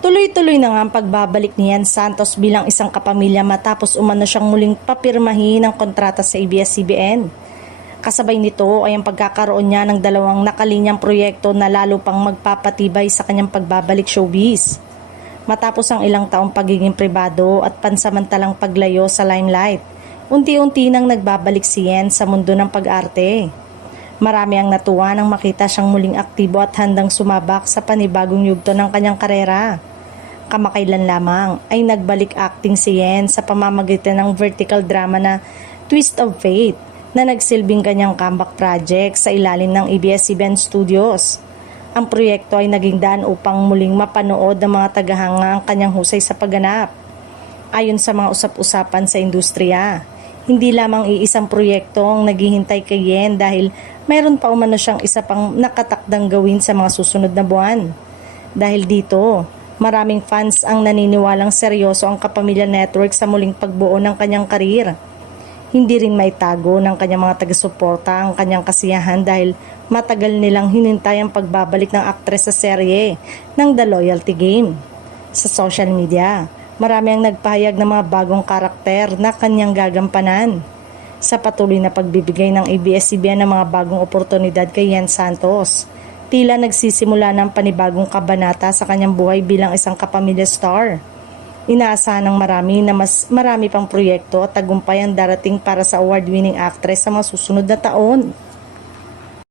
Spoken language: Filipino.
Tuloy-tuloy na nga ang pagbabalik ni Ian Santos bilang isang kapamilya matapos umano siyang muling papirmahin ng kontrata sa ABS-CBN. Kasabay nito ay ang pagkakaroon niya ng dalawang nakalinyang proyekto na lalo pang magpapatibay sa kanyang pagbabalik showbiz. Matapos ang ilang taong pagiging pribado at pansamantalang paglayo sa limelight, unti-unti nang nagbabalik si Ian sa mundo ng pag-arte. Marami ang natuwa nang makita siyang muling aktibo at handang sumabak sa panibagong yugto ng kanyang karera. Kamakailan lamang ay nagbalik acting si Ian sa pamamagitan ng vertical drama na Twist of Fate na nagsilbing kanyang comeback project sa ilalim ng ABS-CBN Studios. Ang proyekto ay naging daan upang muling mapanood ng mga tagahanga ang kanyang husay sa pagganap. Ayon sa mga usap-usapan sa industriya, hindi lamang iisang proyekto ang naghihintay kay Ian dahil mayroon pa umano siyang isa pang nakatakdang gawin sa mga susunod na buwan. Dahil dito, maraming fans ang naniniwalang seryoso ang Kapamilya Network sa muling pagbuo ng kanyang karir. Hindi rin maitago ng kanyang mga taga-suporta ang kanyang kasiyahan dahil matagal nilang hinintay ang pagbabalik ng aktres sa serye ng The Loyalty Game. Sa social media, marami ang nagpahayag ng mga bagong karakter na kanyang gagampanan. Sa patuloy na pagbibigay ng ABS-CBN ng mga bagong oportunidad kay Ian Santos, tila nagsisimula ng panibagong kabanata sa kanyang buhay bilang isang kapamilya star. Inaasahan ng marami na mas marami pang proyekto at tagumpay ang darating para sa award-winning actress sa mga susunod na taon.